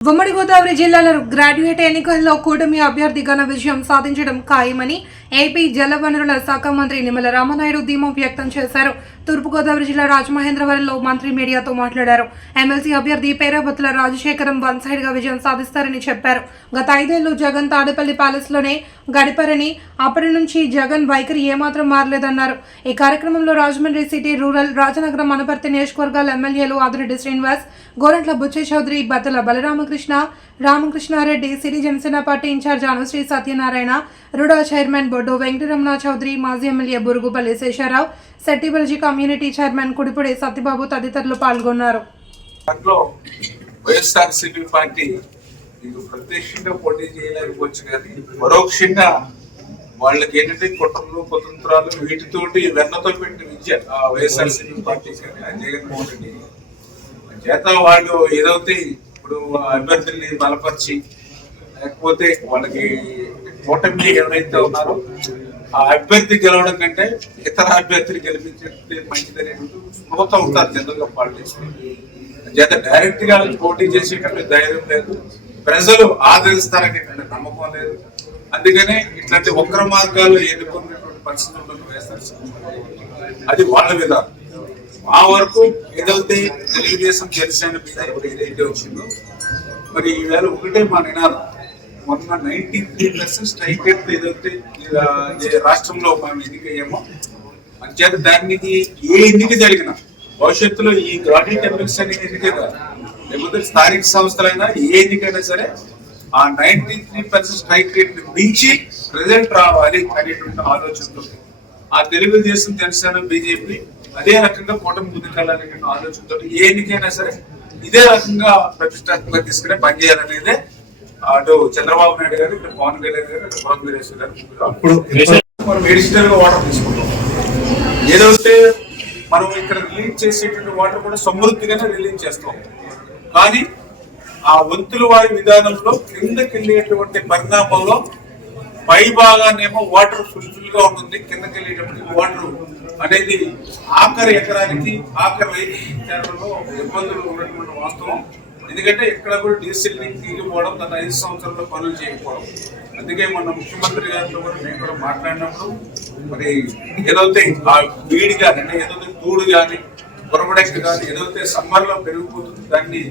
ఉమ్మడి గోదావరి జిల్లాలో గ్రాడ్యుయేట్ ఎన్నికల్లో కూటమి అభ్యర్థి విజయం సాధించడం ఖాయమని ఏపీ జలవనరుల శాఖ మంత్రి నిమ్మల రామనాయుడు ధీమం వ్యక్తం చేశారు. తూర్పుగోదావరి జిల్లా రాజమహేంద్రవరంలో మంత్రి మీడియాతో మాట్లాడారు. ఎమ్మెల్సీ అభ్యర్థి పేరాబత్తుల రాజశేఖరం వన్ సైడ్గా విజయం సాధిస్తారని చెప్పారు. గత ఐదేళ్ళు జగన్ తాడేపల్లి ప్యాలెస్లోనే గడిపారని అప్పటి నుంచి జగన్ వైఖరి ఏమాత్రం మారలేదన్నారు. ఈ కార్యక్రమంలో రాజమండ్రి సిటీ రూరల్ రాజనగరం అనపర్తి నియోజకవర్గాల ఎమ్మెల్యేలు Adireddy Srinivas Gorantla Butche Chowdary Baddala Ramakrishna Ramakrishnareddy Siri Janasena party incharge Anusri Satyanarayana RUDA chairman Boddu Venkataramana Chowdary మాజీ MLA Burugupalli Sesharao Settibalji community chairman Kudipudi Satyababu తదితరులు పాల్గొన్నారు. వైఎస్ఆర్సీపీ పార్టీ మీకు ప్రత్యక్షంగా పోటీ చేయలేకపోవచ్చు కానీ పరోక్షంగా వాళ్ళకి ఏంటంటే కుటుంబం కుతంత్రాలు వీటితోటి వెన్నతో పెట్టిన విద్య ఆ వైఎస్ఆర్సీపీ పార్టీ కానీ జగన్మోహన్ రెడ్డి. చేత వాళ్ళు ఏదైతే ఇప్పుడు అభ్యర్థుల్ని బలపరిచి లేకపోతే వాళ్ళకి కూటమి ఎవరైతే ఉన్నారో ఆ అభ్యర్థి గెలవడం కంటే ఇతర అభ్యర్థిని గెలిపించే మంచిదని స్పృహతో ఉంటారు చంద్రబాబు గా పాలిటిక్స్ చేత డైరెక్ట్గా పోటీ చేసేటువంటి ధైర్యం లేదు. ప్రజలు ఆదరిస్తారనేటువంటి నమ్మకం లేదు. అందుకనే ఇట్లాంటి వక్ర మార్గాలు ఎన్నుకున్నటువంటి పరిస్థితులు వేస్తారు. అది వాళ్ళ విధానం ఆ వరకు ఏదైతే తెలుగుదేశం జనసేన ఏదైతే వచ్చిందో మరి ఈవేళ ఒకటే మా నినాదం మొన్న ninety three percent strike rate ఏదైతే రాష్ట్రంలో మనం ఎన్నికయ్యామో అంచేత దానికి ఏ ఎన్నిక జరిగినా భవిష్యత్తులో ఈ గ్రాడ్యుయేట్ టెంపుల్స్ అనే ఎన్నిక లేకపోతే స్థానిక సంస్థలైనా ఏ ఎన్నికైనా సరే ఆ ninety three percent strike rate మించి ప్రజెంట్ రావాలి అనేటువంటి ఆలోచనతో ఆ తెలుగుదేశం జనసేన బీజేపీ అదే రకంగా కూటమి ముందుకెళ్ళాలనే ఆలోచనతో ఏ ఎన్నికైనా సరే ఇదే రకంగా ప్రతిష్టాత్మకంగా తీసుకునే పనిచేయాలనేదే అటు చంద్రబాబు నాయుడు గారు ఇటు పవన్ కళ్యాణ్ గారు ఇటు పవన్ వీరేశ్వర గారు ఇప్పుడు మనం మెడిసినల్గా వాటర్ తీసుకుంటాం. ఏదైతే మనం ఇక్కడ రిలీజ్ చేసేటువంటి వాటర్ కూడా సమృద్ధిగానే రిలీజ్ చేస్తాం. కానీ ఆ వంతుల వారి విధానంలో కిందకి వెళ్ళేటువంటి పరిణామంలో పై భాగానేమో వాటర్ ఫుల్ఫిల్గా ఉంటుంది. కిందకి వెళ్ళేటప్పటికి వాటర్ అనేది ఆఖరి ఎకరానికి ఆఖరి రైతు ఇబ్బందులు ఉన్నటువంటి వాస్తవం. ఎందుకంటే ఎక్కడ కూడా డీజిల్ తీరిపోవడం తన ఐదు సంవత్సరాల్లో పనులు చేయకపోవడం. అందుకే మొన్న ముఖ్యమంత్రి గారితో కూడా మేము కూడా మాట్లాడినప్పుడు మరి ఏదైతే ఆ వీడి కానీ అంటే ఏదైతే తూడు కానీ పొరబడెక్క కానీ ఏదైతే సమ్మర్లో పెరిగిపోతుంది దాన్ని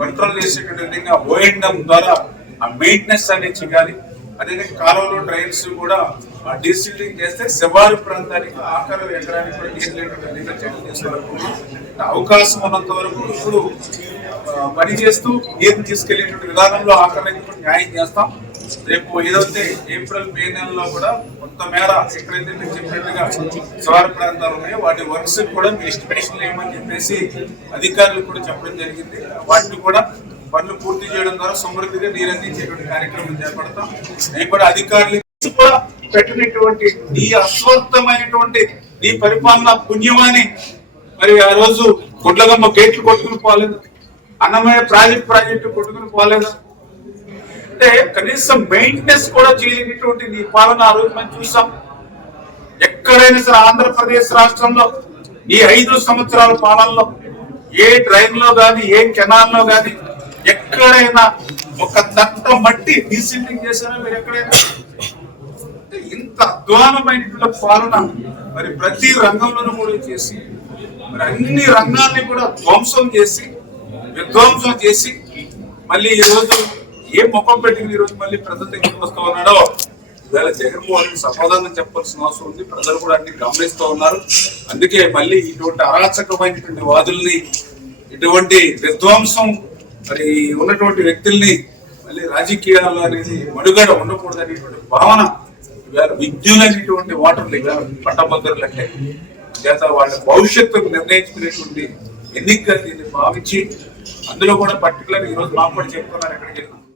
కంట్రోల్ చేసేటువంటి విధంగా ఓఎండం ద్వారా ఆ మెయింటెనెన్స్ అనేది చేయాలి. అదే కాలువలు డ్రైన్స్ కూడా ఆ డీసిల్టింగ్ చేస్తే శివారు ప్రాంతానికి ఆఖరి ఎకరానికి కూడా నీరు చర్యలు అవకాశం ఉన్నంత వరకు ఇప్పుడు పని చేస్తూ నీరు తీసుకెళ్ళేటువంటి విధానంలో ఆఖరి కూడా న్యాయం చేస్తాం. రేపు ఏదైతే ఏప్రిల్ మే నెలలో కూడా కొంత మేర ఎక్కడైతే మీరు చెప్పినట్టుగా శివారు ప్రాంతాలు ఉన్నాయో వాటి వర్క్స్ కూడా మీ ఎస్టిమేషన్ వేయమని చెప్పేసి అధికారులు కూడా చెప్పడం జరిగింది. వాటిని కూడా పనులు పూర్తి చేయడం ద్వారా సమృద్ధిగా నీరు అందించేటువంటి కార్యక్రమం చేపడతాం. నేను అధికారులు కూడా పెట్టినటువంటి నీ అశ్వత్థమైనటువంటి నీ పరిపాలన పుణ్యమాని మరి ఆ రోజు గుడ్లగమ్మ గేట్లు కొట్టుకుని పోలేదు. అన్నమయ్య ప్రాజెక్ట్ ప్రాజెక్టు కొట్టుకుని పోలేదు. అంటే కనీసం మెయింటెనెన్స్ కూడా చేయలేనటువంటి నీ పాలన ఆ రోజు మనం చూసాం. ఎక్కడైనా సరే ఆంధ్రప్రదేశ్ రాష్ట్రంలో ఈ ఐదు సంవత్సరాల పాలనలో ఏ ట్రైన్లో గాని ఏ కెనాల్లో ఎక్కడైనా ఒక తట్ట మట్టి డీసిల్టింగ్ చేశారా మీరు ఎక్కడైనా? ఇంత అధ్వానమైనటువంటి పాలన మరి ప్రతి రంగంలోనూ కూడా చేసి మరి అన్ని రంగాల్ని కూడా ధ్వంసం చేసి విధ్వంసం చేసి మళ్ళీ ఈ రోజు ఏ ముఖం పెట్టి ఈ రోజు మళ్ళీ ప్రజల దగ్గరికి వస్తూ ఉన్నాడో ఇవాళ జగన్మోహన్ సమాధానం చెప్పాల్సిన అవసరం ఉంది. ప్రజలు కూడా అన్ని గమనిస్తూ ఉన్నారు. అందుకే మళ్ళీ ఇటువంటి అరాచకమైనటువంటి వాదుల్ని ఇటువంటి విధ్వంసం మరి ఉన్నటువంటి వ్యక్తుల్ని మళ్ళీ రాజకీయాలు అనేది మడుగడ ఉండకూడదు అనేటువంటి భావన విద్యులైనటువంటి వాటర్ దగ్గర పట్టభద్రులు చేత వాళ్ళ భవిష్యత్తుకు నిర్ణయించుకునేటువంటి ఎన్నికలు దీన్ని భావించి అందులో కూడా పర్టికులర్ ఈ రోజు మాకు కూడా చెప్తున్నారు ఎక్కడికి